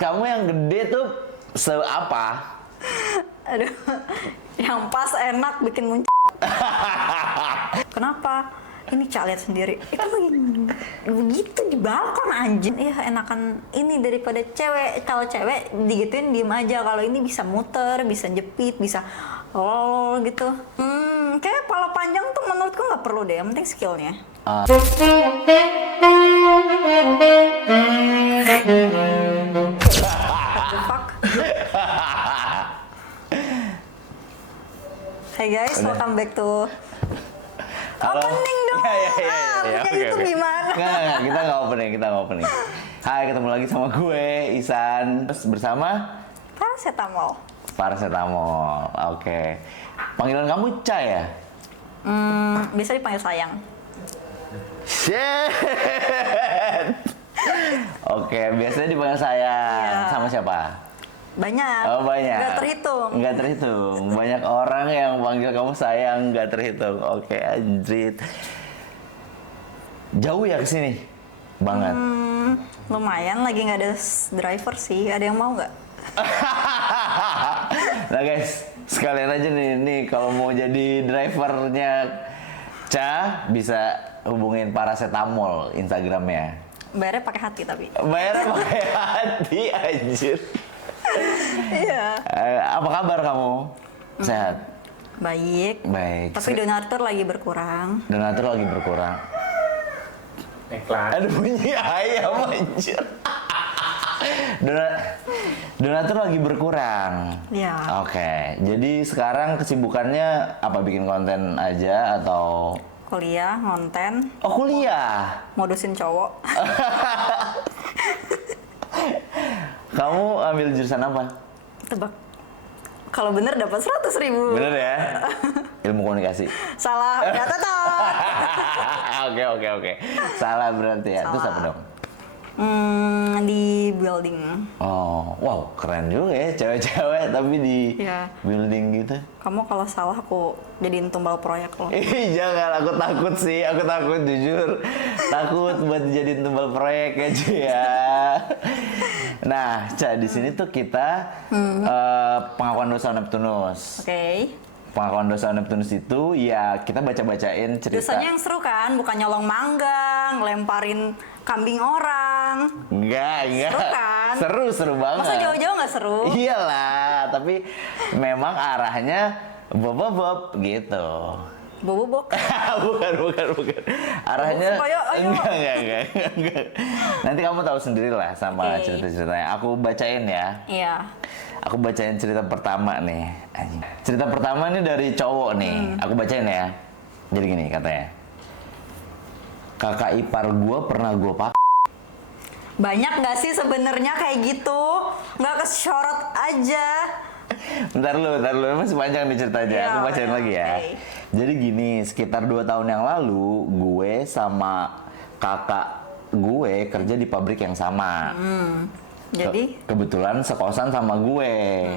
Kamu yang gede tuh seapa? Aduh, yang pas enak bikin Kenapa? Ini Cak lihat sendiri. Itu begitu di balkon anjing. Iya, enakan ini daripada cewek. Kalau cewek digituin diem aja. Kalau ini bisa muter, bisa jepit, bisa gitu. Kayak pala panjang tuh menurutku nggak perlu deh. Yang penting skillnya. Fuck. Hey guys, welcome back to opening dong. Kayak gitu gimana? Nggak, kita nggak opening. Hai, ketemu lagi sama gue, Isan. Terus bersama Paracetamol. Oke. Panggilan kamu Ca ya? Bisa dipanggil sayang. Shit. Oke, biasanya dipanggil sayang. Iya. Sama siapa? Banyak. Oh, banyak. Nggak terhitung. Banyak orang yang panggil kamu sayang, nggak terhitung. Oke, anjrit. Jauh ya ke sini? Banget. Lumayan, lagi nggak ada driver sih. Ada yang mau nggak? Nah guys, sekalian aja nih kalau mau jadi drivernya Ca, bisa hubungin Paracetamol Instagramnya. Bayarnya pakai hati tapi. Bayarnya pakai hati, anjir. Iya. Apa kabar kamu? Sehat? Baik. Baik. Tapi donatur lagi berkurang. Donatur lagi berkurang. Iklan. Aduh, bunyi ayam anjir. Donatur lagi berkurang. Ya. Oke. Jadi sekarang kesibukannya apa, bikin konten aja atau Kuliah, ngonten, kuliah? modusin cowok. Kamu ambil jurusan apa? Tebak. Kalau bener dapat 100.000. Bener ya? Ilmu komunikasi. Salah, udah tetot. Oke. Salah berarti ya. Terus Salah. apa dong? Di building. Oh, wow, keren juga ya cewek-cewek tapi di Iya. building gitu. Kamu kalau salah aku jadiin tumbal proyek loh. Jangan, aku takut sih, jujur. Takut buat dijadiin tumbal proyek aja ya. Nah, Ca, di sini tuh kita pengakuan dosa Neptunus. Oke. Pengakuan dosa Neptunus itu ya kita baca-bacain cerita. Dosanya yang seru kan, bukan nyolong manggang, lemparin kambing orang. Enggak. Seru kan? Seru banget. Masa jauh-jauh nggak seru? Iyalah, tapi memang arahnya bob gitu. Bobok. bukan. Arahnya Ayo. enggak. Nanti kamu tahu sendiri lah sama Oke. cerita-ceritanya. Aku bacain ya. Iya. Aku bacain cerita pertama nih. Cerita pertama nih dari cowok nih. Aku bacain ya. Jadi gini katanya. Kakak ipar gua pernah gua pak. Banyak nggak sih sebenarnya kayak gitu? Nggak kesorot aja. Bentar lu, masih panjang nih ceritanya. Iya, Aku bacain lagi ya. oke. Jadi gini, sekitar 2 tahun yang lalu, gue sama kakak gue kerja di pabrik yang sama. Jadi? Kebetulan sekosan sama gue.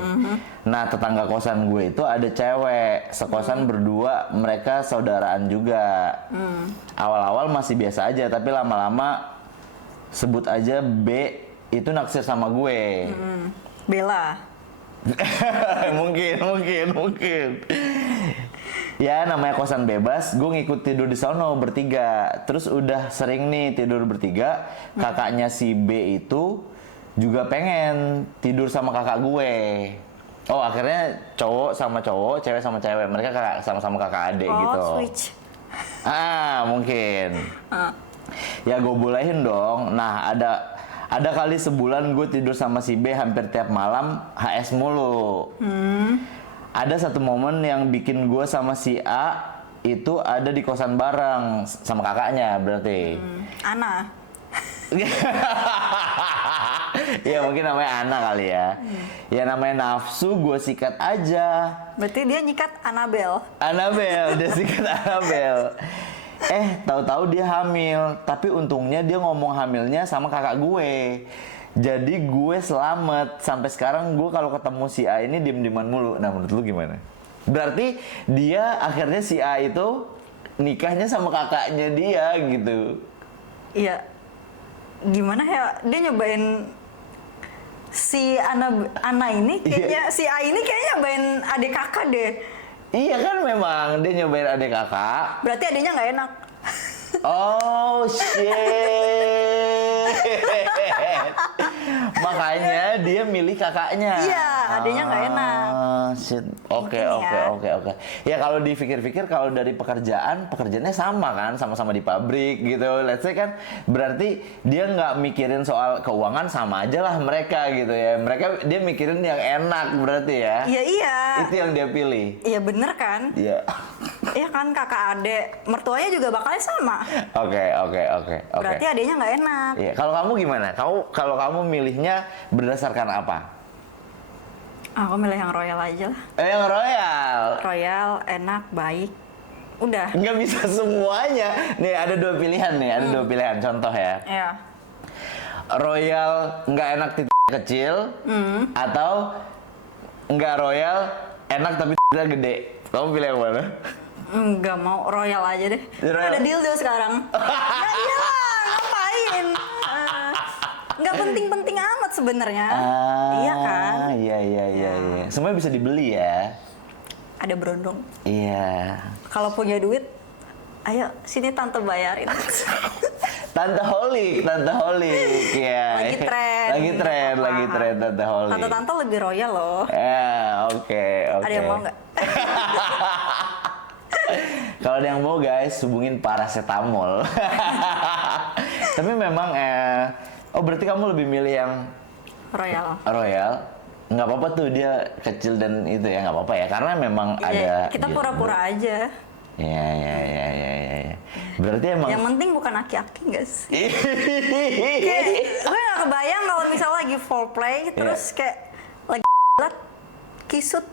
Nah, tetangga kosan gue itu ada cewek. Sekosan berdua, mereka saudaraan juga. Awal-awal masih biasa aja, tapi lama-lama sebut aja B itu naksir sama gue. Bella. mungkin. Ya namanya kosan bebas, gue ngikut tidur di sono bertiga. Terus udah sering nih tidur bertiga. Kakaknya si B itu juga pengen tidur sama kakak gue. Oh, akhirnya cowok sama cowok, cewek sama cewek. Mereka sama-sama kakak adik gitu. Switch. Mungkin. Ya gue bolehin dong. Nah, ada kali sebulan gue tidur sama si B hampir tiap malam HS mulu. Ada satu momen yang bikin gue sama si A itu ada di kosan bareng sama kakaknya berarti. Ana. Ya mungkin namanya Ana kali ya. Ya namanya nafsu, gue sikat aja. Berarti dia nyikat Annabelle. Dia sikat Annabelle. Tahu-tahu dia hamil, tapi untungnya dia ngomong hamilnya sama kakak gue. Jadi gue selamat. Sampai sekarang gue kalau ketemu si A ini diem-dieman mulu. Nah, menurut lu gimana? Berarti dia akhirnya si A itu nikahnya sama kakaknya dia gitu. Iya. Gimana ya? Dia nyobain si Ana ini kayaknya si A ini kayaknya nyobain adik kakak deh. Iya kan memang dia nyobain adik kakak. Berarti adiknya nggak enak. Oh shit. Makanya dia milih kakaknya. Iya, adiknya nggak enak. Shit. Oke, Mungkin oke, ya. oke, oke. Ya kalau dipikir-pikir kalau dari pekerjaannya sama kan, sama-sama di pabrik gitu. Let's say kan berarti dia nggak mikirin soal keuangan, sama aja lah mereka gitu ya. Dia mikirin yang enak berarti ya. Iya iya. Itu yang dia pilih. Iya bener kan? Iya. Iya kan kakak adek, mertuanya juga bakalnya sama. Oke. Berarti adiknya nggak enak. Iya, kalau kamu gimana? Kalau kamu milihnya berdasarkan apa? Aku milih yang royal aja lah. Yang royal. Royal, enak, baik. Udah. Nggak bisa semuanya. Nih ada dua pilihan nih, ada dua pilihan. Contoh ya. Iya. Royal nggak enak kecil, atau nggak royal enak tapi gede. Kamu pilih yang mana? Nggak mau royal aja deh. Royal. Ada dildo sekarang. Nah, iyalah, ngapain? Nggak penting-penting amat sebenarnya. Iya kan? Iya. Semuanya bisa dibeli ya. Ada berondong. Iya. Kalau punya duit, ayo sini tante bayarin. Tante Holik ya. Lagi tren. Lagi tren Tante Holik. Tante-tante lebih royal loh. Ya, oke. Ada yang mau nggak? Kalau ada yang mau guys, hubungin paracetamol. Tapi memang berarti kamu lebih milih yang Royal. royal. Nggak apa-apa tuh dia kecil dan itu ya, nggak apa-apa ya, karena memang ada. Kita pura-pura aja. Ya. Berarti emang. Yang penting bukan aki-aki nggak sih? Kayak gue nggak kebayang kalau misalnya lagi foreplay terus kayak lagi kisut.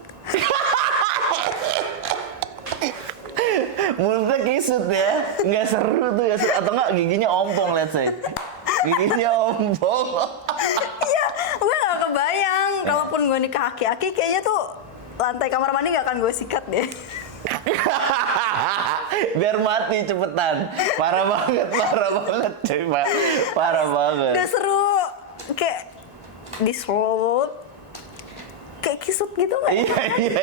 Mulutnya kisut ya, nggak seru tuh ya, atau nggak giginya ompong, let's say. Giginya ompong. Iya, gue nggak kebayang. Kalaupun gue nikah aki-aki, kayaknya tuh lantai kamar mandi nggak akan gue sikat deh. Biar mati cepetan. Parah banget cuy, parah banget. Udah seru, kayak diselup, kayak kisut gitu nggak?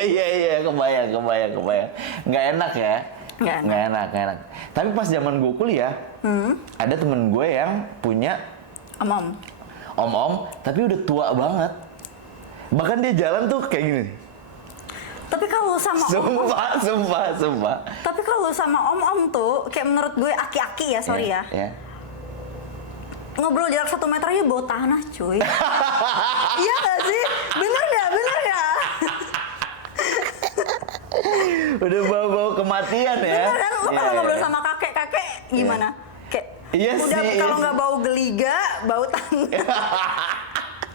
Iya, kebayang. Nggak enak ya? Nggak enak. Tapi pas zaman gue kuliah, ada temen gue yang punya om-om, tapi udah tua banget. Bahkan dia jalan tuh kayak gini. Tapi kalau sama Sumpah. Tapi kalau sama om-om tuh, kayak menurut gue aki-aki ya, sorry ya. Iya. Ngobrol jarak 1 meter aja bawa tanah, cuy. Iya nggak sih? Bener nggak? Udah bawa kematian ya. Bener kan? Lu kalau ngobrol sama kakek-kakek gimana? Kayak Iya udah sih, kalau iya nggak bau geliga, bau tanah.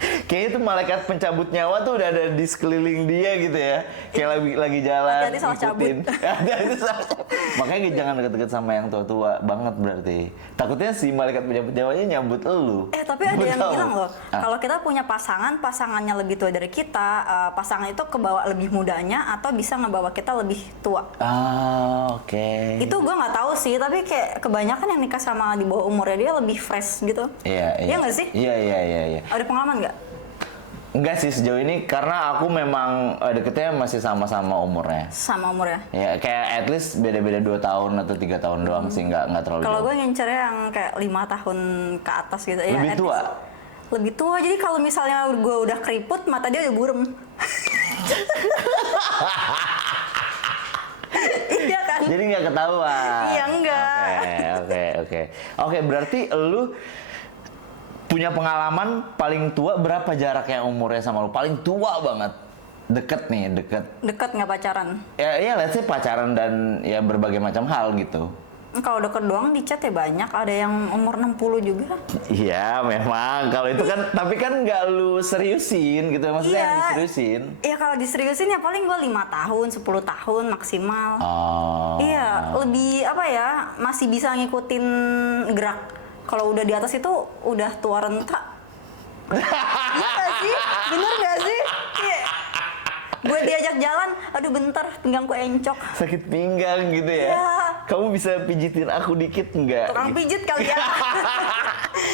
Kayaknya tuh malaikat pencabut nyawa tuh udah ada di sekeliling dia gitu ya. Kayak lagi jalan. Hati-hati salah cabut. Hati-hati salah cabut. Makanya jangan deket-deket sama yang tua-tua banget berarti. Takutnya si malaikat pencabut nyawanya nyambut elu. Tapi ada yang bilang loh, kalau kita punya pasangannya lebih tua dari kita, pasangan itu kebawa lebih mudanya atau bisa ngebawa kita lebih tua. Oke. Itu gue nggak tahu sih, tapi kayak kebanyakan yang nikah sama di bawah umurnya dia lebih fresh gitu. Iya. Iya nggak sih? Iya. Ada pengalaman nggak? Enggak sih sejauh ini, karena aku memang deketnya masih sama-sama umurnya. Sama umurnya? Ya kayak at least beda-beda 2 tahun atau 3 tahun doang sih, nggak terlalu Kalau jauh. gue ngincernya yang kayak 5 tahun ke atas gitu ya. Lebih at tua? least. Lebih tua, jadi kalau misalnya gue udah keriput, mata dia udah burem. Iya kan? Jadi nggak ketahuan. Iya, enggak. Oke, berarti lu punya pengalaman paling tua berapa jaraknya umurnya sama lu? Paling tua banget. Deket. Deket nggak pacaran? Ya let's say pacaran dan ya berbagai macam hal gitu. Kalau deket doang di chat ya banyak, ada yang umur 60 juga. Iya memang, kalau itu kan, tapi kan nggak lu seriusin gitu, maksudnya Iya. diseriusin. Iya kalau diseriusin ya paling gue 5 tahun, 10 tahun maksimal. Iya, lebih apa ya, masih bisa ngikutin gerak. Kalau udah di atas itu udah tua renta. Iya gak sih? Bener gak sih? Iya. Gue diajak jalan, aduh bentar pinggangku encok. Sakit pinggang gitu ya? Iya. Kamu bisa pijitin aku dikit nggak? Tukang pijit kali ya.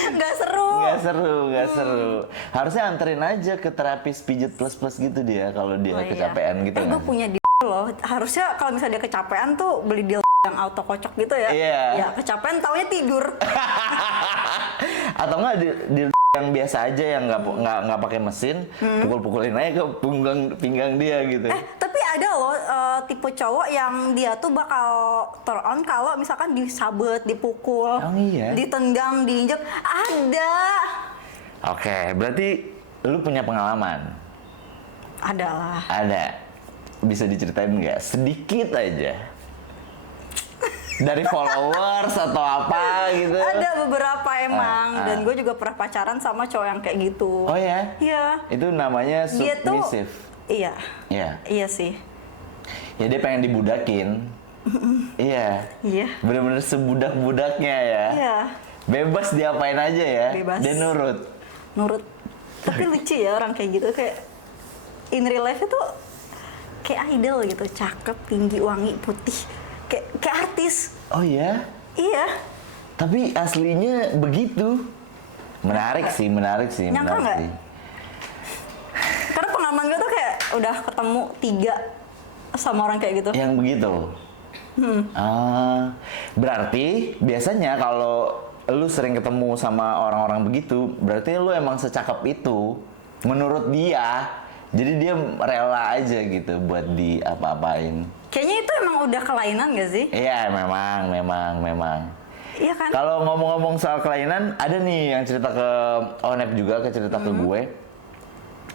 Nggak seru. Nggak seru. Harusnya anterin aja ke terapis pijit plus gitu dia kalau dia Oh, iya. kecapean gitu gue kan. punya di loh. Harusnya kalau misalnya dia kecapean tuh beli deal yang auto kocok gitu ya. Iya. Ya kecapean taunya tidur. Atau enggak di yang biasa aja yang nggak pakai mesin, pukul-pukulin aja ke pinggang dia gitu. Tapi ada loh tipe cowok yang dia tuh bakal turn on kalau misalkan disabet, dipukul, Oh, iya? ditendang, diinjek. Ada. Oke, berarti lu punya pengalaman? Ada lah. Ada. Bisa diceritain nggak? Sedikit aja. Dari followers atau apa gitu? Ada beberapa emang. Ah. Dan gue juga pernah pacaran sama cowok yang kayak gitu. Oh ya? Iya. Itu namanya Dia tuh. submissive. Iya. Iya. Iya sih. Ya dia pengen dibudakin. Iya. Iya. Bener-bener sebudak-budaknya ya. Iya. Bebas diapain aja ya. Bebas. Dia nurut. Nurut. Tapi lucu ya orang kayak gitu, kayak in real life itu kayak idol gitu, cakep, tinggi, wangi, putih, kayak artis. Oh ya? Iya. Tapi aslinya begitu. Menarik sih. Nyangka menarik nggak? sih. Karena pengalaman gue tuh kayak udah ketemu 3 sama orang kayak gitu. Yang begitu. Berarti biasanya kalau lu sering ketemu sama orang-orang begitu, berarti lu emang secakep itu menurut dia. Jadi dia rela aja gitu buat di apa-apain. Kayaknya itu emang udah kelainan gak sih? Iya, memang. Iya kan? Kalau ngomong-ngomong soal kelainan, ada nih yang cerita ke Onep juga, cerita ke gue.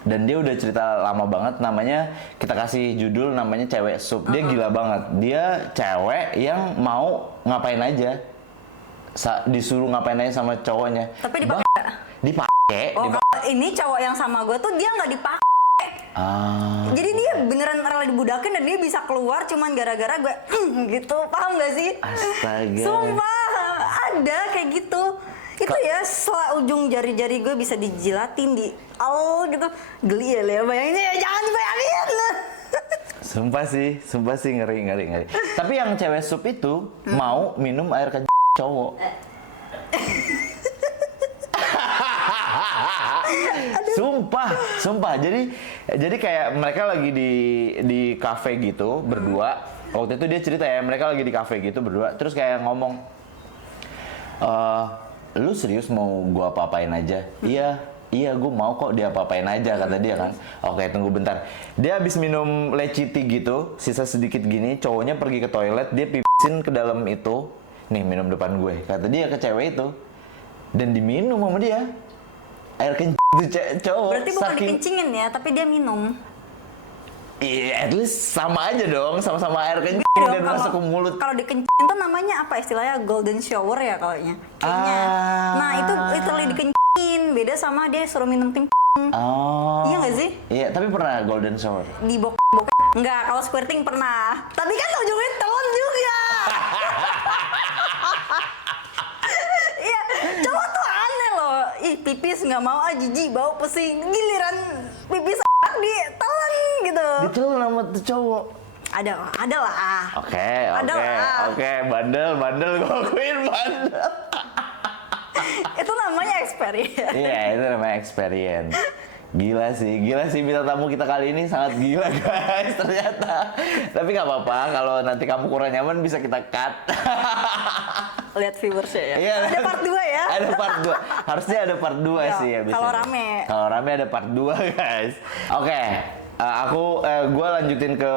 Dan dia udah cerita lama banget, namanya, kita kasih judul namanya Cewek Sup. Dia gila banget. Dia cewek yang mau ngapain aja. Disuruh ngapain aja sama cowoknya. Tapi dipakai nggak? Dipakai. Oh, kalau ini cowok yang sama gue tuh dia nggak dipakai. Jadi dia beneran rela dibudakin dan dia bisa keluar cuman gara-gara gue gitu, paham gak sih? Astaga. Sumpah, ada kayak gitu. Itu ya setelah ujung jari-jari gue bisa dijilatin di gitu. Geli ya bayanginnya ya, jangan dibayangin. Sumpah sih ngeri. Tapi yang cewek sup itu mau minum air cowok. Sumpah. Jadi kayak mereka lagi di kafe gitu berdua. Waktu itu dia cerita ya, mereka lagi di kafe gitu berdua. Terus kayak ngomong, lu serius mau gua apa-apain aja? Iya, gue mau kok dia apa-apain aja, kata dia kan. Oke, tunggu bentar. Dia habis minum leciti gitu, sisa sedikit gini, cowoknya pergi ke toilet, dia pipisin ke dalam itu. Nih, minum depan gue. Kata dia ke cewek itu. Dan diminum sama dia. Air kencing itu cowok. Berarti bukan dikencingin ya, tapi dia minum. Iya, at least sama aja dong, sama-sama air kencing Dong, dan masuk ke mulut. Kalau dikencingin tuh namanya apa istilahnya? Golden shower ya kayaknya. Nah, itu literally dikencingin. Beda sama dia suruh minum tim. Oh. Iya nggak sih? Iya, tapi pernah golden shower. Di bok. Enggak, kalau squirting pernah. Tapi kan ujungnya telan juga. Iya, cowok tuh aneh loh. Ih, pipis nggak mau, jijik, bau pusing. Giliran pipis ditelan gitu. Ditelan sama tuh cowok. Ada lah. Oke, bandel, gue akuin bandel. Itu namanya experience. Iya, itu namanya experience. Gila sih bintang tamu kita kali ini sangat gila guys ternyata. Tapi nggak apa-apa, kalau nanti kamu kurang nyaman bisa kita cut. Lihat viewersnya ya. Iya, Ada part 2 ya. Ada part 2. Harusnya ada part 2 Ya, sih habisnya. kalau rame. Ada part 2 guys. Oke, gue lanjutin ke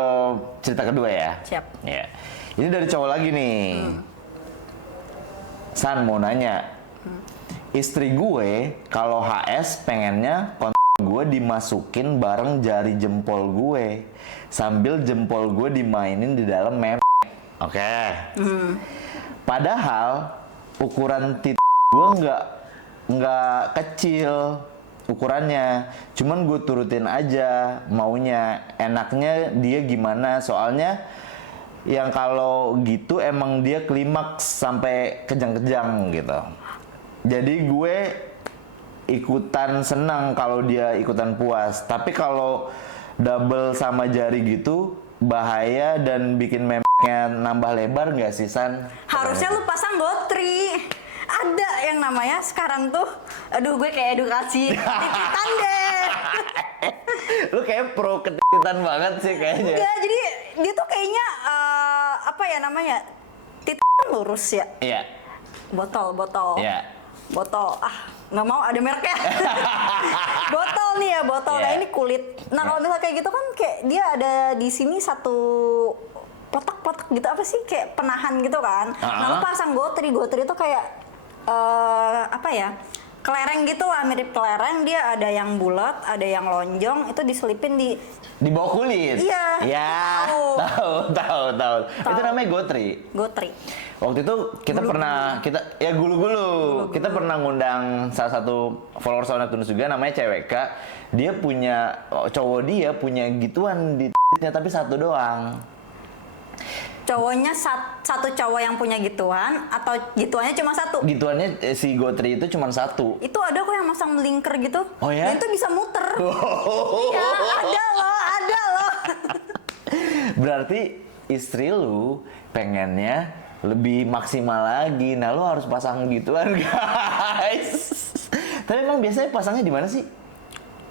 cerita kedua ya. Siap. Ya. Ini dari cowok lagi nih. San mau nanya. Istri gue kalau HS pengennya gue dimasukin bareng jari jempol gue sambil jempol gue dimainin di dalam meme. Oke. Padahal ukuran titik gue nggak kecil ukurannya, cuman gue turutin aja maunya. Enaknya dia gimana? Soalnya yang kalau gitu emang dia klimaks sampai kejang-kejang gitu. Jadi gue ikutan senang kalau dia ikutan puas. Tapi kalau double sama jari gitu bahaya dan bikin meme nya nambah lebar nggak sih, San? Harusnya lu pasang gotri. Ada yang namanya sekarang tuh, aduh gue kayak edukasi tititan deh. Lu kayak pro ketititan banget sih kayaknya. Enggak, jadi dia tuh kayaknya apa ya namanya, tititan lurus ya. Iya. Botol. Iya. Botol, nggak mau ada mereknya. Botol nih ya, botol. Nah Yeah. ini kulit. Nah kalau misalnya kayak gitu kan kayak dia ada di sini satu potak-potak gitu, apa sih, kayak penahan gitu kan. Nah lu pasang gotri itu kayak apa ya, kelereng gitu lah, mirip kelereng. Dia ada yang bulat, ada yang lonjong, itu diselipin di bawah kulit. Iya. Ya. Tahu. Itu namanya gotri. gotri. Waktu itu kita pernah gulu-gulu. Kita pernah ngundang salah satu followers Sound Neptunus juga, namanya CWK. Dia punya cowok, dia punya gituan di nya tapi satu doang. Cowoknya satu cowok yang punya gituan, atau gituannya cuma satu? Gituannya si gotri itu cuma satu. Itu ada kok yang masang blinker gitu. Oh ya? Dan itu bisa muter. Iya, ada loh. Berarti istri lu pengennya lebih maksimal lagi. Nah, lu harus pasang gituan, guys. Tapi emang biasanya pasangnya di mana sih?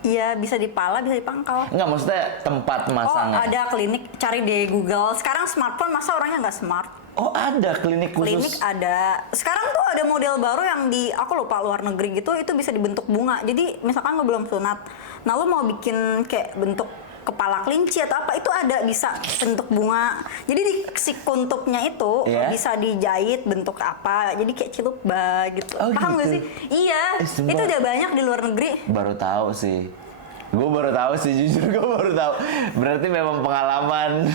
Iya, bisa di pala, bisa di pangkal. Enggak, maksudnya tempat masangnya. Oh, ada klinik, cari di Google. Sekarang smartphone masa orangnya nggak smart? Oh, ada klinik khusus. Klinik ada. Sekarang tuh ada model baru yang di, aku lupa, luar negeri gitu, itu bisa dibentuk bunga. Jadi misalkan lo belum sunat, nah lo mau bikin kayak bentuk kepala kelinci atau apa, itu ada bisa bentuk bunga. Jadi di si kuntupnya itu bisa dijahit bentuk apa. Jadi kayak cilukba gitu. Oh, paham gitu? gak sih? Iya. Itu udah banyak di luar negeri. Baru tahu sih. Gue baru tahu sih, jujur gue baru tahu. Berarti memang pengalaman.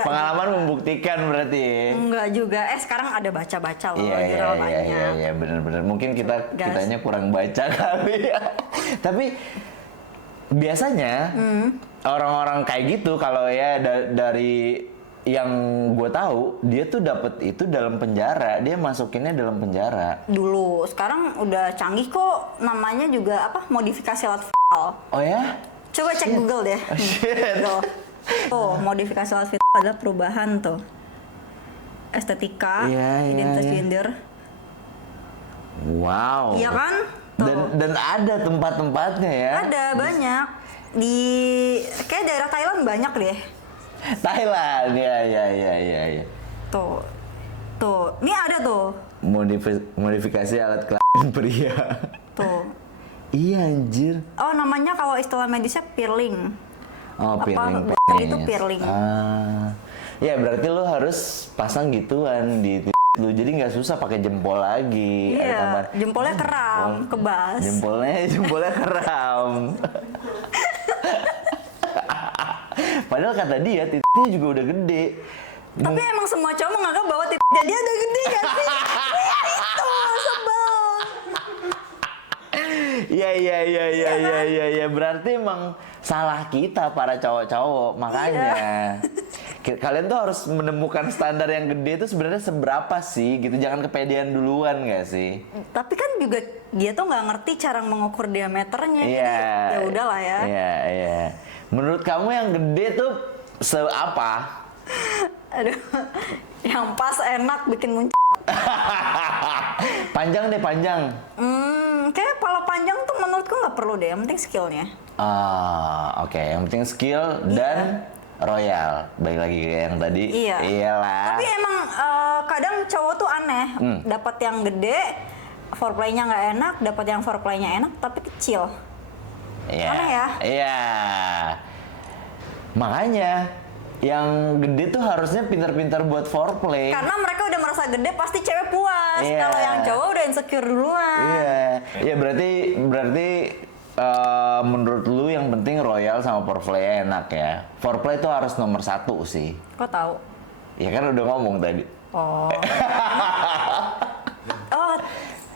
Pengalaman membuktikan berarti. Enggak juga. Sekarang ada baca-baca loh. Iya, bener-bener. Mungkin kitanya kurang baca kali ya. Tapi biasanya orang-orang kayak gitu, kalau ya dari yang gue tahu, dia tuh dapet itu dalam penjara, dia masukinnya dalam penjara. Dulu, sekarang udah canggih kok, namanya juga apa, modifikasi alat vital. Oh ya? Coba cek Google deh. Oh, shit. Tuh, modifikasi alat vital adalah perubahan tuh. Estetika, identitas gender. Wow. Iya kan? Dan ada tempat-tempatnya ya? Ada banyak. Di kayak daerah Thailand banyak deh. Thailand, ya. Tuh, ini ada tuh. Modifikasi alat kelamin pria. Tuh. Iya anjir. Oh, namanya kalau istilah medisnya peeling. Oh, peeling. Itu peeling. Ya berarti lo harus pasang gituan di lu, jadi nggak susah pakai jempol lagi. Iya, jempolnya keram, kebas. Jempolnya keram. Padahal kata dia titiknya juga udah gede. Tapi emang semua cowok menganggap bahwa titiknya dia udah gede gak sih? Itu sebel. Iya. Berarti emang salah kita para cowok-cowok, makanya. Kalian tuh harus menemukan standar yang gede itu sebenarnya seberapa sih gitu, jangan kepedean duluan nggak sih? Tapi kan juga dia tuh nggak ngerti cara mengukur diameternya. Iya. Ya udahlah ya. Iya. Menurut kamu yang gede tuh seapa? Aduh, yang pas enak bikin muncul. Panjang deh, panjang. Kayak kalau panjang tuh menurutku nggak perlu deh, yang penting skillnya. Oke. Yang penting skill dan royal. Balik lagi ke yang tadi. Iya. Iyalah. Tapi emang kadang cowok tuh aneh, dapat yang gede, foreplaynya nggak enak, dapat yang foreplaynya enak tapi kecil. Iya. Aneh ya? Iya. Makanya yang gede tuh harusnya pintar-pintar buat foreplay. Karena mereka udah merasa gede, pasti cewek puas. Iya. Kalau yang cowok udah insecure duluan. Iya, berarti menurut lu yang penting royal sama foreplay enak ya. Foreplay itu harus nomor 1 sih. Kok tahu? Ya kan udah ngomong tadi. Oh.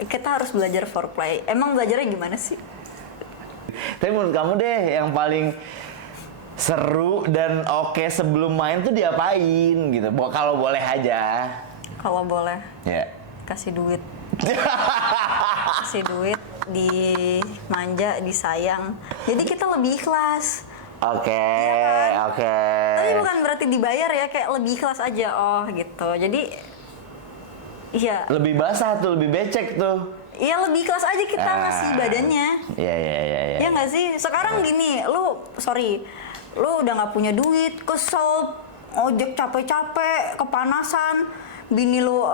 Kita harus belajar foreplay. Emang belajarnya gimana sih? Tapi menurut kamu deh yang paling seru dan oke sebelum main tuh diapain gitu? Kalau boleh aja. Kalau boleh. Ya. Kasih duit. Kasih duit, dimanja, disayang. Jadi kita lebih ikhlas. Oke, Iya oke. Tapi bukan berarti dibayar ya, kayak lebih ikhlas aja, oh gitu. Jadi, iya. Lebih basah tuh, lebih becek tuh. Iya lebih ikhlas aja kita ngasih badannya. Iya, iya, iya. Ya nggak sih? Sekarang gini, lu udah nggak punya duit, kesel, ojek capek-capek, kepanasan, bini lu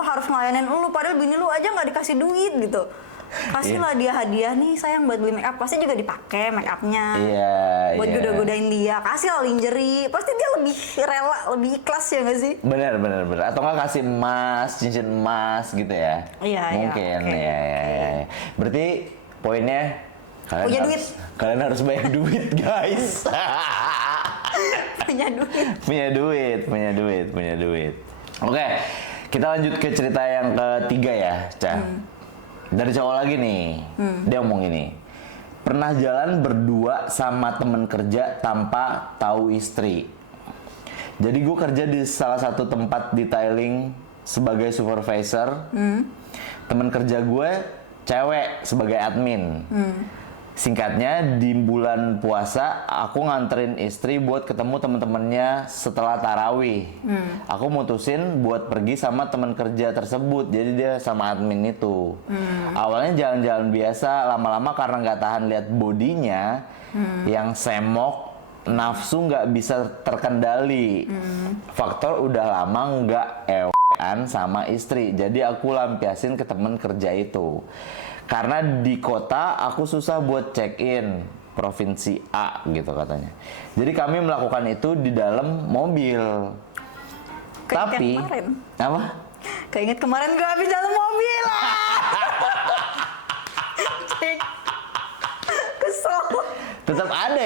harus ngelayanin lu, padahal bini lu aja nggak dikasih duit gitu. Kasihlah dia hadiah nih, sayang buat beli make up, pasti juga dipakai make upnya. Iya, Buat iya. goda-godain dia, kasih lah lingerie, pasti dia lebih rela, lebih ikhlas ya nggak sih? Bener. Atau nggak kasih emas, cincin emas gitu ya? Iya, iya, Mungkin, oke. iya. Berarti poinnya Punya duit. Kalian harus banyak duit, guys. Punya duit. punya duit. Oke, kita lanjut ke cerita yang ketiga ya, Cah. Dari cowok lagi nih, dia ngomong gini. Pernah jalan berdua sama temen kerja tanpa tahu istri. Jadi gue kerja di salah satu tempat detailing sebagai supervisor. Temen kerja gue cewek sebagai admin. Singkatnya, di bulan puasa aku nganterin istri buat ketemu temen-temennya setelah tarawih. Aku mutusin buat pergi sama temen kerja tersebut, jadi dia sama admin itu. Awalnya jalan-jalan biasa, lama-lama karena nggak tahan lihat bodinya yang semok, nafsu nggak bisa terkendali. Faktor udah lama nggak ewean sama istri, jadi aku lampiasin ke temen kerja itu. Karena di kota aku susah buat check-in provinsi A gitu katanya. Jadi kami melakukan itu di dalam mobil. Kayak Tapi kemarin. apa? Keinget kemarin gue habis dalam mobil. Cek. Kesel. Tetap ada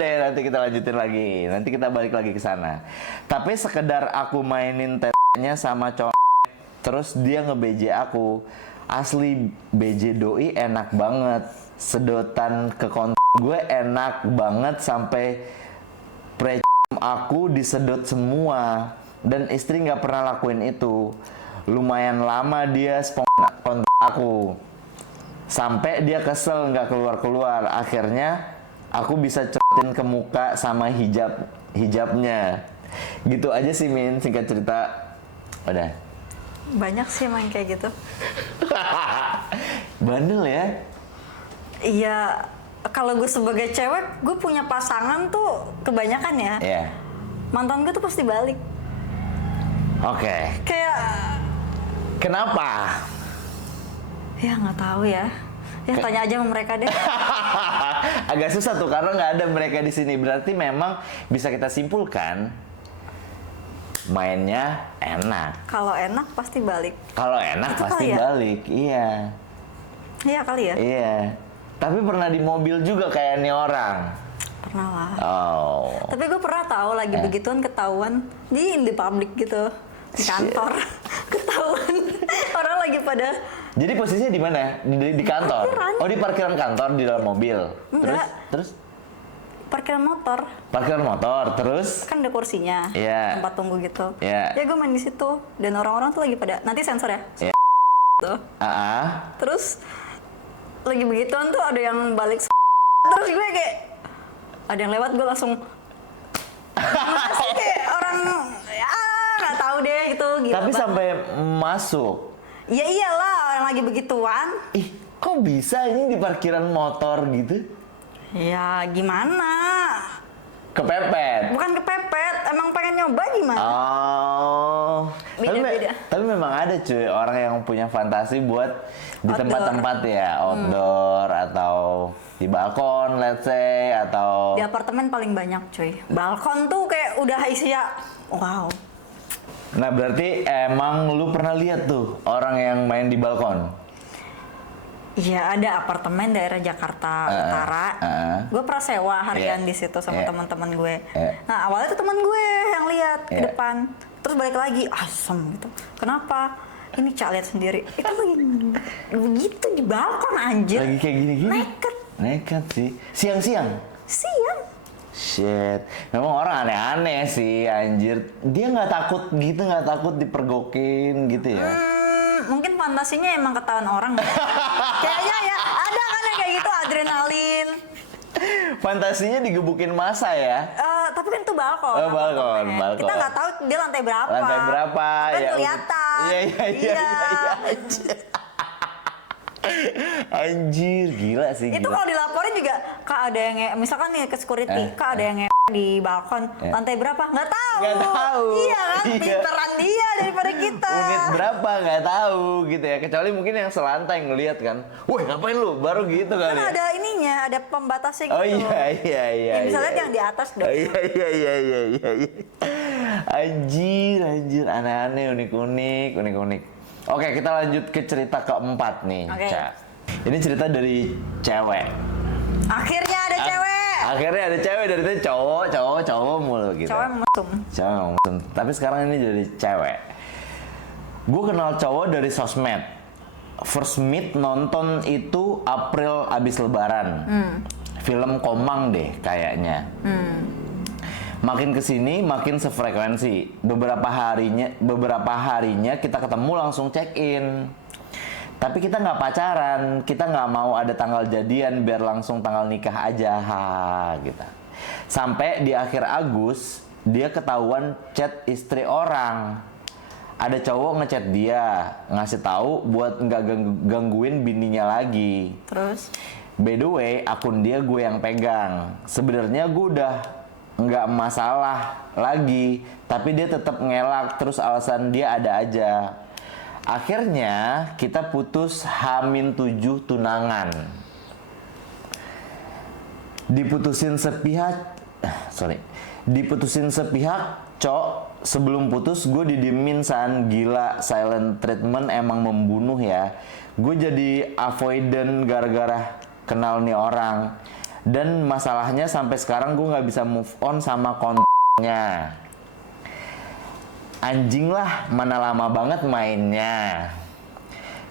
ya. Nanti kita lanjutin lagi. Nanti kita balik lagi ke sana. Tapi sekedar aku mainin tetenya sama cowok, terus dia nge-BJ aku. Asli BJ doi enak banget. Sedotan ke kontak gue enak banget sampai aku disedot semua. Dan istri nggak pernah lakuin itu. Lumayan lama dia kontak aku. Sampai dia kesel nggak keluar-keluar. Akhirnya aku bisa cepetin ke muka sama hijabnya. Gitu aja sih Min, singkat cerita. Udah. Banyak sih emang kayak gitu. Bandel ya? Iya, kalau gue sebagai cewek, gue punya pasangan tuh kebanyakan ya. Iya. Mantan gue tuh pasti balik. Oke. Kayak, Kenapa? ya nggak tahu ya. Ya tanya aja sama mereka deh. Agak susah tuh karena nggak ada mereka di sini. Berarti memang bisa kita simpulkan mainnya enak. Kalau enak pasti balik. Kalau enak Itu pasti kali ya? balik. Iya. Iya kali ya. Iya. Tapi pernah di mobil juga kayak nih orang. Pernah lah. Oh. Tapi gue pernah tahu lagi begituan ketahuan di public gitu di kantor. Ketahuan orang lagi pada Jadi posisinya di mana? Di kantor. Parkiran. Oh, di parkiran kantor di dalam mobil. Enggak. Terus parkiran motor. parkiran motor. Terus Kan ada kursinya, Iya. tempat tunggu gitu. Iya. Ya gue main di situ dan orang-orang tuh lagi pada nanti sensor ya. Iya. Gitu. ah. Terus lagi begituan tuh ada yang balik terus gue kayak ada yang lewat gue langsung masih kayak orang ya nggak tahu deh gitu gila Tapi banget. sampai masuk. Ya iyalah orang lagi begituan. Ih, kok bisa ini di parkiran motor gitu? Ya gimana? Kepepet. Bukan kepepet, emang pengen nyoba gimana? Oh. Beda-beda. Tapi memang ada cuy orang yang punya fantasi buat di Outdoor. tempat-tempat ya, outdoor atau di balkon let's say atau Di apartemen paling banyak cuy. Balkon tuh kayak udah isinya wow. Nah, berarti emang lu pernah lihat tuh orang yang main di balkon? Iya ada apartemen daerah Jakarta Utara. Gue pernah sewa harian Iya. di situ sama Iya. teman-teman gue. Iya. Nah awalnya tuh teman gue yang lihat ke Iya. depan, terus balik lagi asem gitu. Kenapa? Ini Cak lihat sendiri. Itu lagi begitu di balkon anjir. Lagi kayak gini-gini? Nekat Nekat sih. Siang-siang? siang. Shit. Memang orang aneh-aneh sih anjir. Dia nggak takut gitu, nggak takut dipergokin gitu ya? Mungkin fantasinya emang ketahuan orang. Kayaknya ya ada kan yang kayak gitu adrenalin. Fantasinya digebukin masa ya. Tapi kan itu balkon. Oh, balkon. Kita nggak tahu dia lantai berapa. Lantai berapa? Tapi Ya, kelihatan. Iya. Anjir. Anjir, gila sih. Itu gila. kalau dilaporin juga, Kak ada yang misalkan nih ke security, Kak ada yang di balkon, lantai berapa? Nggak tahu. Nggak tahu. Iya kan, Iya. pinteran dia daripada kita. Unit berapa nggak tahu gitu ya, kecuali mungkin yang selantai ngelihat kan, woi ngapain lu, baru gitu Kan kali. ada ininya, ada pembatasnya gitu. Oh iya. Ya, bisa lihat yang di atas dong. Oh, iya. Anjir, aneh-aneh, unik-unik. Oke, kita lanjut ke cerita keempat nih, Oke. Ca. Ini cerita dari cewek. Akhirnya ada cewek. Akhirnya ada cewek, dari tadi cowok mulu gitu. Cewek mesum. Cewek mesum. Tapi sekarang ini jadi cewek. Gue kenal cowok dari sosmed. First meet nonton itu April abis Lebaran. Film Komang deh kayaknya. Makin kesini makin sefrekuensi. Beberapa harinya kita ketemu langsung check in. Tapi kita nggak pacaran, kita nggak mau ada tanggal jadian biar langsung tanggal nikah aja, gitu. Sampai di akhir Agustus dia ketahuan chat istri orang. Ada cowok ngechat dia, ngasih tahu buat nggak gangguin bininya lagi. Terus? By the way, akun dia gue yang pegang. Sebenarnya gue udah nggak masalah lagi, tapi dia tetap ngelak terus alasan dia ada aja. Akhirnya kita putus H-7 tunangan. Diputusin sepihak, Cok. Sebelum putus gue didiemin san, gila silent treatment emang membunuh ya. Gue jadi avoidant gara-gara kenal nih orang. Dan masalahnya sampai sekarang gue nggak bisa move on sama kontennya. Anjing lah, mana lama banget mainnya.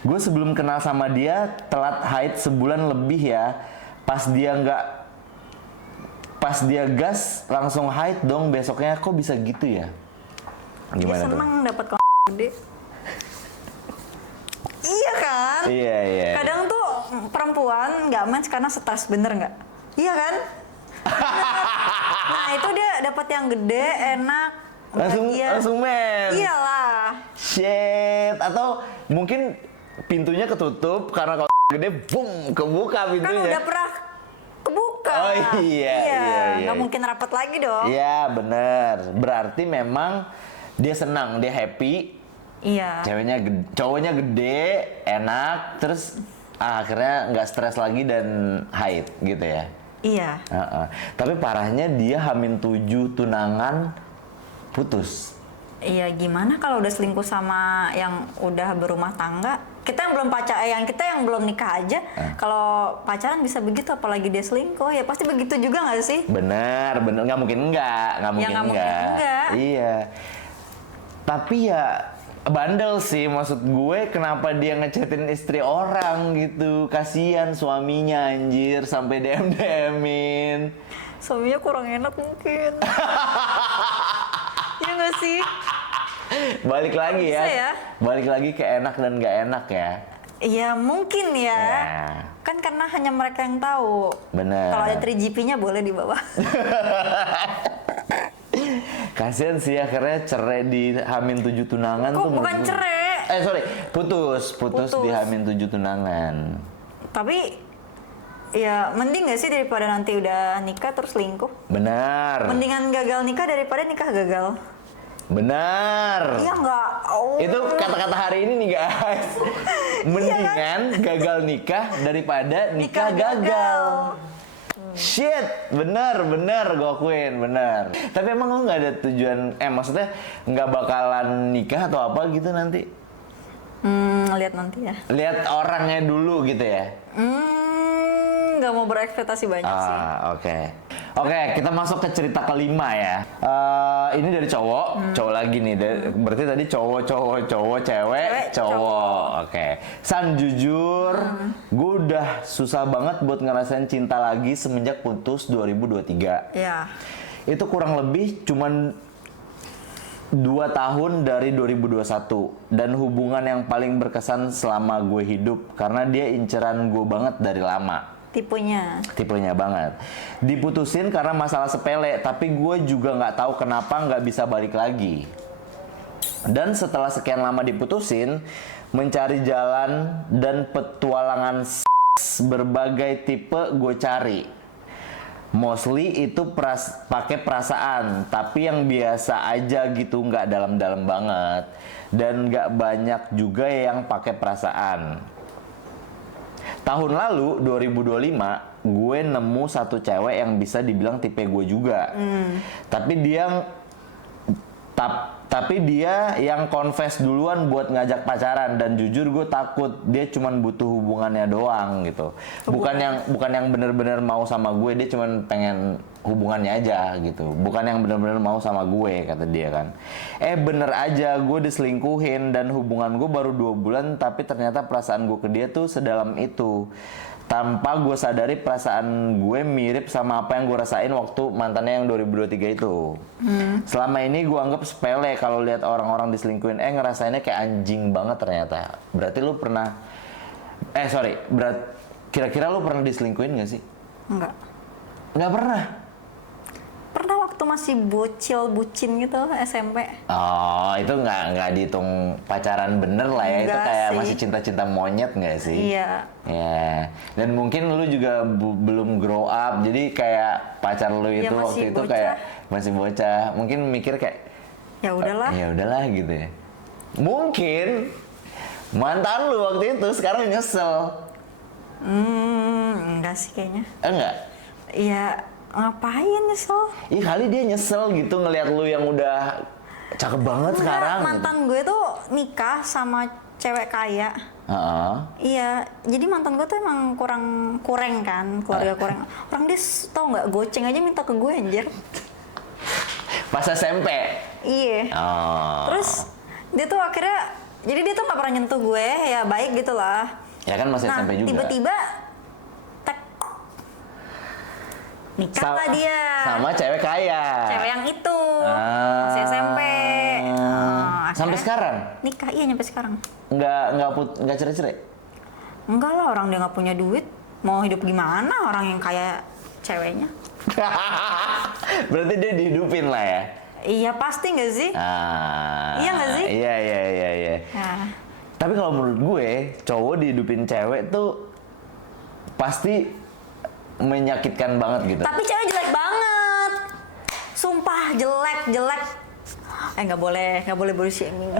Gue sebelum kenal sama dia telat haid sebulan lebih ya. Pas dia gas langsung haid dong besoknya. Kok bisa gitu ya? Gimana Dia tuh? seneng dapat gede. Iya kan? Iya. Kadang tuh perempuan nggak match karena stres, bener nggak? Iya kan? Nah itu dia dapat yang gede, enak, bahagia. Langsung men. Iyalah. Shit. Atau mungkin pintunya ketutup karena kalau gede, boom, kebuka Kan pintunya. udah pernah kebuka. Oh iya. Nggak mungkin rapat lagi dong. Iya bener. Berarti memang dia senang, dia happy. Iya. Cowoknya gede, enak, terus akhirnya nggak stres lagi dan haid gitu ya. Iya. Tapi parahnya dia H-7 tunangan putus. Iya, gimana kalau udah selingkuh sama yang udah berumah tangga? Kita yang belum kita yang belum nikah aja, kalau pacaran bisa begitu, apalagi dia selingkuh, ya pasti begitu juga nggak sih? Bener, nggak mungkin enggak. Nggak mungkin enggak. Iya. Tapi ya bandel sih, maksud gue kenapa dia ngechatin istri orang gitu. Kasian suaminya anjir, sampai DM-DM-in. Suaminya kurang enak mungkin. Iya nggak sih? Balik lagi Bisa ya. ya? Balik lagi ke enak dan gak enak ya. Iya mungkin ya. Ya. Kan karena hanya mereka yang tahu. Bener. Kalau ada 3GP-nya boleh di bawah. Kasian sih akhirnya cerai di H-7 tunangan Kok tuh. bukan cerai? Sorry, putus di H-7 tunangan. Tapi ya mending gak sih daripada nanti udah nikah terus selingkuh? Benar. Mendingan gagal nikah daripada nikah gagal. Benar. Iya nggak? Oh. Itu kata-kata hari ini nih guys. Mendingan gagal nikah daripada nikah gagal. Shit, bener, gue akuin, bener. Tapi emang lu nggak ada tujuan, maksudnya nggak bakalan nikah atau apa gitu nanti? Lihat nanti ya. Lihat orangnya dulu gitu ya? Nggak mau berekspektasi banyak sih. Oke, kita masuk ke cerita kelima ya. Ini dari cowok lagi nih. Berarti tadi cowok, cewek, cowok. Oke. San jujur, gue udah susah banget buat ngerasain cinta lagi semenjak putus 2023. Iya. Itu kurang lebih cuman 2 tahun dari 2021 dan hubungan yang paling berkesan selama gue hidup karena dia inceran gue banget dari lama. tipenya banget. Diputusin karena masalah sepele, tapi gue juga nggak tahu kenapa nggak bisa balik lagi. Dan setelah sekian lama diputusin, mencari jalan dan petualangan berbagai tipe gue cari. Mostly itu pakai perasaan, tapi yang biasa aja gitu, nggak dalam-dalam banget. Dan nggak banyak juga yang pakai perasaan. Tahun lalu 2025 gue nemu satu cewek yang bisa dibilang tipe gue juga. Tapi dia yang confess duluan buat ngajak pacaran, dan jujur gue takut dia cuman butuh hubungannya doang gitu. Bukan yang bener-bener mau sama gue, dia cuman pengen hubungannya aja gitu. Bukan yang bener-bener mau sama gue, kata dia kan. Bener aja gue diselingkuhin dan hubungan gue baru 2 bulan, tapi ternyata perasaan gue ke dia tuh sedalam itu. Tanpa gue sadari perasaan gue mirip sama apa yang gue rasain waktu mantannya yang 2023 itu. Selama ini gue anggap sepele kalau lihat orang-orang diselingkuhin. Ngerasainnya kayak anjing banget ternyata. Berarti lu pernah... Kira-kira lu pernah diselingkuhin gak sih? Enggak. Nggak pernah? Pernah waktu masih bucin gitu SMP. Oh, itu nggak dihitung pacaran bener lah ya. Itu Enggak kayak sih. masih cinta-cinta monyet nggak sih? Iya. Ya, dan mungkin lu juga belum grow up, jadi kayak pacar lu Ya, itu masih waktu itu bocah. kayak masih bocah. Mungkin mikir kayak Ya udahlah. ya udahlah gitu ya. Mungkin mantan lu waktu itu sekarang nyesel. Enggak sih kayaknya. Enggak? Iya, ngapain nyesel? Ih, kali dia nyesel gitu ngelihat lu yang udah cakep banget Enggak, sekarang. mantan gue tuh nikah sama cewek kaya. Heeh. Iya, jadi mantan gue tuh emang kurang kan, keluarga kurang. Orang dia tau nggak, goceng aja minta ke gue anjir. Pas SMP. Iya. Oh. Terus dia tuh akhirnya, jadi dia tuh nggak pernah nyentuh gue, ya baik gitu lah. Ya kan masih Nah, SMP juga. tiba-tiba nikah lah dia. Sama cewek kaya. Cewek yang itu masih SMP. Sampai Akhirnya sekarang? nikah, iya nyampe sekarang. Nggak cerai-cerai? Enggak lah, orang dia nggak punya duit, mau hidup gimana orang yang kaya ceweknya? Berarti dia dihidupin lah ya? Iya pasti nggak sih? Iya nggak sih? Iya. Nah, Tapi kalau menurut gue, cowok dihidupin cewek tuh pasti menyakitkan banget gitu. tapi cewek jelek banget, sumpah jelek. Nggak boleh body shaming.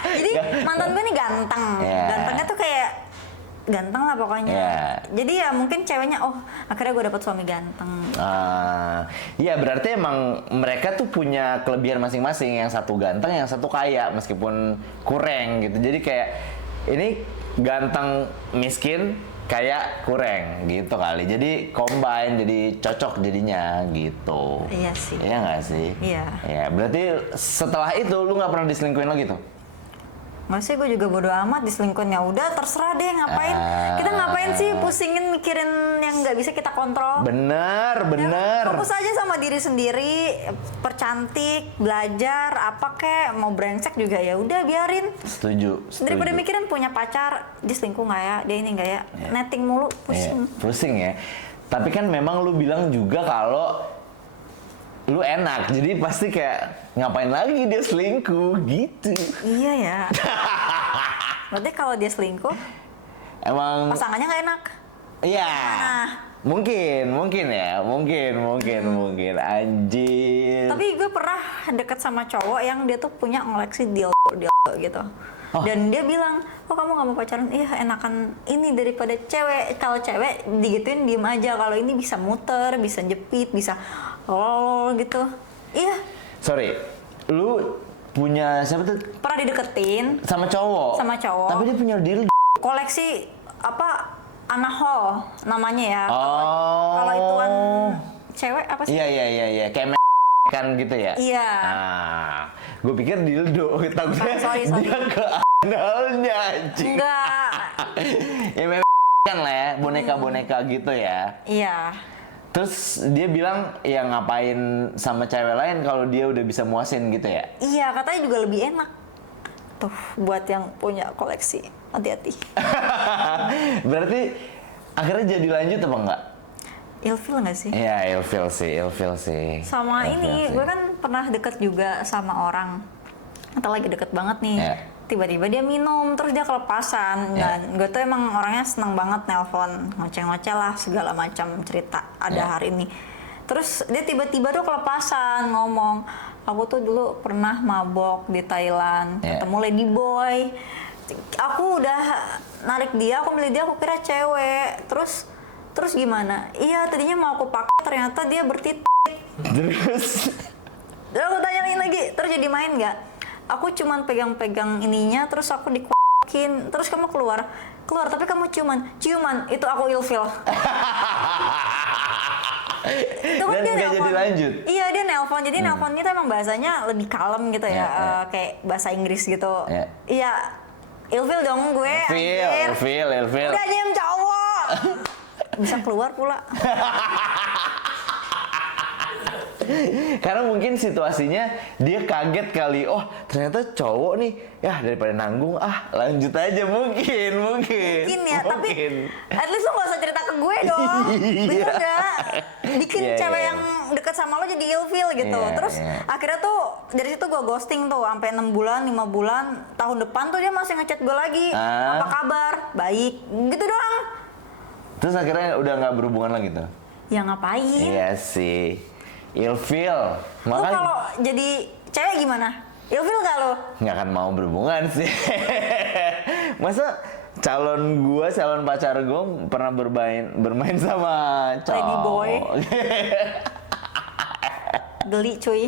Jadi mantan gue nih ganteng, Yeah. gantengnya tuh kayak ganteng lah pokoknya. Yeah. Jadi ya mungkin ceweknya, oh akhirnya gue dapet suami ganteng. Iya, berarti emang mereka tuh punya kelebihan masing-masing. Yang satu ganteng, yang satu kaya, meskipun kurang gitu. Jadi kayak ini ganteng miskin, kaya kurang gitu kali. Jadi combine, jadi cocok jadinya gitu. Iya sih. Iya nggak sih? Iya. Ya, berarti setelah itu lu nggak pernah diselingkuhin lagi tuh? Nggak sih, gue juga bodo amat diselingkuhin, ya udah terserah deh ngapain. Kita ngapain sih pusingin mikirin yang nggak bisa kita kontrol. Bener. Fokus aja sama diri sendiri, percantik, belajar, apa kek, mau brengsek juga ya udah biarin. Setuju. Daripada mikirin punya pacar, dia selingkuh nggak ya, dia ini nggak ya, netting mulu, pusing. Iya, pusing ya. Tapi kan memang lu bilang juga kalau lu enak, jadi pasti kayak ngapain lagi dia selingkuh gitu. Iya ya. Berarti kalau dia selingkuh, Emang pasangannya nggak enak. iya. Nah. Mungkin ya, mungkin anjir. Tapi gue pernah deket sama cowok yang dia tuh punya ngoleksi dildo gitu. Dan dia bilang, oh kamu gak mau pacaran? Iya enakan ini daripada cewek. Kalau cewek digituin diem aja. Kalau ini bisa muter, bisa jepit, bisa gitu. Iya. Sorry, lu punya siapa tuh? Pernah dideketin Sama cowok? sama cowok. Tapi dia punya dildo. Koleksi apa? Anahol namanya ya. Oh. Kalau ituan cewek apa sih? Iya. Kayak kan gitu ya? Iya. Gue pikir dildo, takutnya Sorry. dia ke analnya anjing. Enggak. Ya memang kan lah ya, boneka-boneka gitu ya. Iya. Terus dia bilang ya ngapain sama cewek lain kalau dia udah bisa muasin gitu ya? Iya, katanya juga lebih enak. Tuh, buat yang punya koleksi, hati-hati. Berarti Akhirnya jadi lanjut apa enggak? Ilfil nggak sih? Iya, ilfil sih. Sama Ilfil ini, sih. gue kan pernah deket juga sama orang, atau lagi deket banget nih. Iya. Tiba-tiba dia minum, terus dia kelepasan. Iya. Dan gue tuh emang orangnya seneng banget nelpon, ngoceh-ngoceh lah segala macam cerita ada Iya. hari ini. Terus dia tiba-tiba tuh kelepasan ngomong, aku tuh dulu pernah mabok di Thailand, Iya. ketemu Lady Boy. Aku udah narik dia, aku milih dia, aku kira cewek. Terus gimana? Iya, tadinya mau aku pakai, ternyata dia bertitik. Terus Terus aku tanyain lagi, terus jadi main nggak? Aku cuman pegang-pegang ininya, terus aku dikuakin, terus kamu keluar, tapi kamu ciuman, itu aku ilfil. Itu kan Dan dia nggak jadi nelpon. lanjut? Iya, dia nelpon, jadi nelponnya tuh emang bahasanya lebih kalem gitu ya, Iya, iya. kayak bahasa Inggris gitu. Iya. Iya, ilfil dong gue, anjir. ilfil. Udah diem cowok. Bisa keluar pula. Karena mungkin situasinya dia kaget kali, oh ternyata cowok nih, ya daripada nanggung, lanjut aja mungkin. Mungkin ya, tapi at least lo gak usah cerita ke gue dong. Iya. Bener gak? Bikin Iya, cewek iya. yang deket sama lo jadi ilfil gitu. Iya, Terus iya. akhirnya tuh dari situ gue ghosting tuh sampai 6 bulan, 5 bulan. Tahun depan tuh dia masih ngechat gue lagi. Ah. Apa kabar? Baik. Gitu doang. Terus akhirnya udah nggak berhubungan lagi tuh? Ya ngapain? Iya sih, ilfil. Lo Makanya kalau jadi cewek gimana? Ilfil gak lo? nggak akan mau berhubungan sih. Masa calon pacar gue pernah bermain sama cowok. Lady boy. Geli cuy.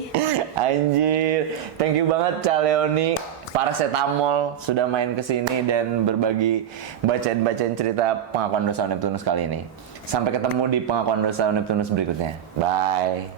Anjir, thank you banget Ca Leoni Paracetamol sudah main ke sini dan berbagi bacain cerita pengakuan dosa Neptunus kali ini. Sampai ketemu di pengakuan dosa Neptunus berikutnya. Bye.